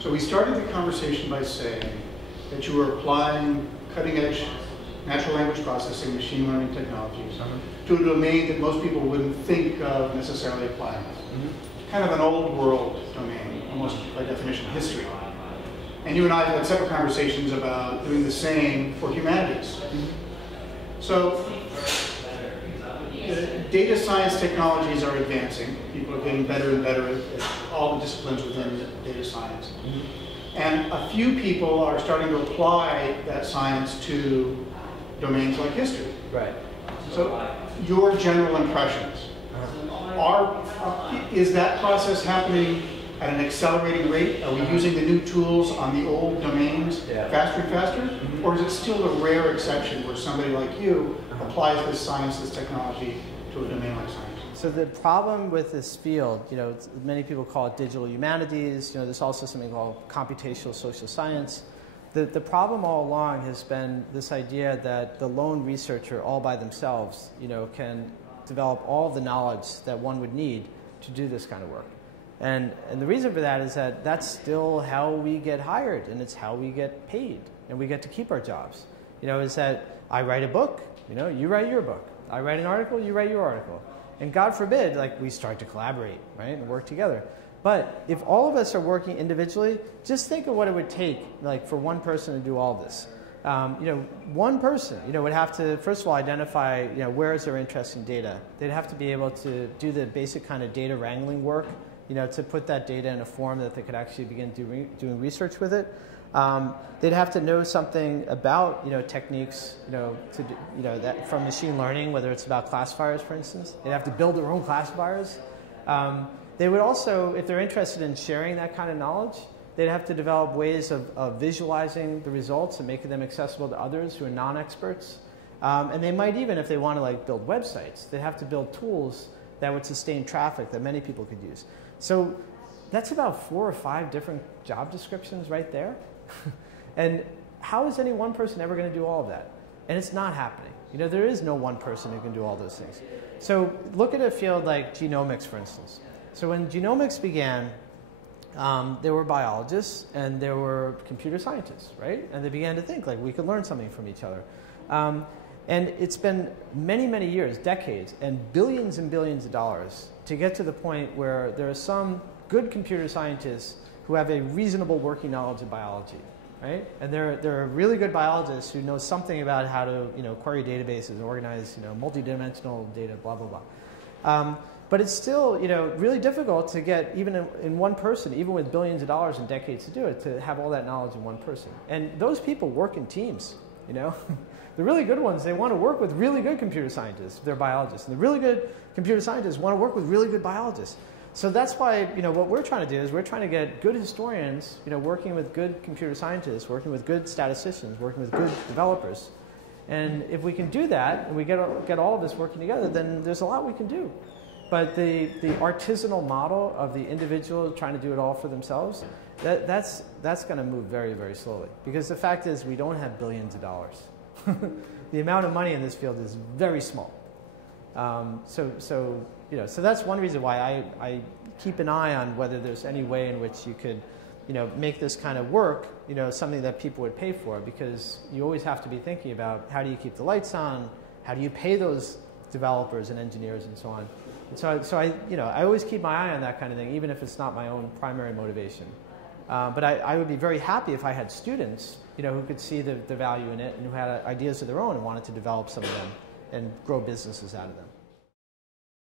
So we started the conversation by saying that you were applying cutting-edge natural language processing, machine learning technologies to a domain that most people wouldn't think of necessarily applying. Kind of an old world domain, almost by definition history. And you and I have had separate conversations about doing the same for humanities. So data science technologies are advancing. People are getting better and better at all the disciplines within data science. And a few people are starting to apply that science to domains like history. Right. So your general impressions, is that process happening at an accelerating rate? Are we using the new tools on the old domains faster and faster? Or is it still a rare exception where somebody like you applies this science, this technology to a domain like science? So the problem with this field, many people call it digital humanities. There's also something called computational social science. The problem all along has been this idea that the lone researcher all by themselves, can develop all the knowledge that one would need to do this kind of work. And the reason for that is that that's still how we get hired, and it's how we get paid, and we get to keep our jobs. Is that I write a book, you write your book. I write an article, you write your article. And God forbid, we start to collaborate, right, and work together. But if all of us are working individually, just think of what it would take, for one person to do all this. One person, would have to, first of all, identify, where is their interest in data. They'd have to be able to do the basic kind of data wrangling work, to put that data in a form that they could actually begin doing research with it. They'd have to know something about, techniques, that from machine learning, whether it's about classifiers, for instance. They'd have to build their own classifiers. They would also, if they're interested in sharing that kind of knowledge, they'd have to develop ways of visualizing the results and making them accessible to others who are non-experts. And they might even, if they want to build websites, they'd have to build tools that would sustain traffic that many people could use. So that's about 4 or 5 different job descriptions right there. And how is any one person ever going to do all of that? And it's not happening. There is no one person who can do all those things. So look at a field like genomics, for instance. So when genomics began, there were biologists and there were computer scientists, right? And they began to think we could learn something from each other. And it's been many, many years, decades, and billions of dollars to get to the point where there are some good computer scientists who have a reasonable working knowledge of biology, right? And there are really good biologists who know something about how to query databases and organize multidimensional data, blah, blah, blah. But it's still really difficult to get, even in one person, even with billions of dollars and decades to do it, to have all that knowledge in one person. And those people work in teams, The really good ones, they want to work with really good computer scientists, they're biologists. And the really good computer scientists want to work with really good biologists. So that's why, what we're trying to do is we're trying to get good historians, working with good computer scientists, working with good statisticians, working with good developers. And if we can do that, and we get all of this working together, then there's a lot we can do. But the artisanal model of the individual trying to do it all for themselves, that's going to move very, very slowly. Because the fact is, we don't have billions of dollars. The amount of money in this field is very small. So that's one reason why I keep an eye on whether there's any way in which you could, make this kind of work, something that people would pay for, because you always have to be thinking about how do you keep the lights on, how do you pay those developers and engineers and so on. And so I always keep my eye on that kind of thing, even if it's not my own primary motivation. But I would be very happy if I had students, who could see the value in it and who had ideas of their own and wanted to develop some of them and grow businesses out of them.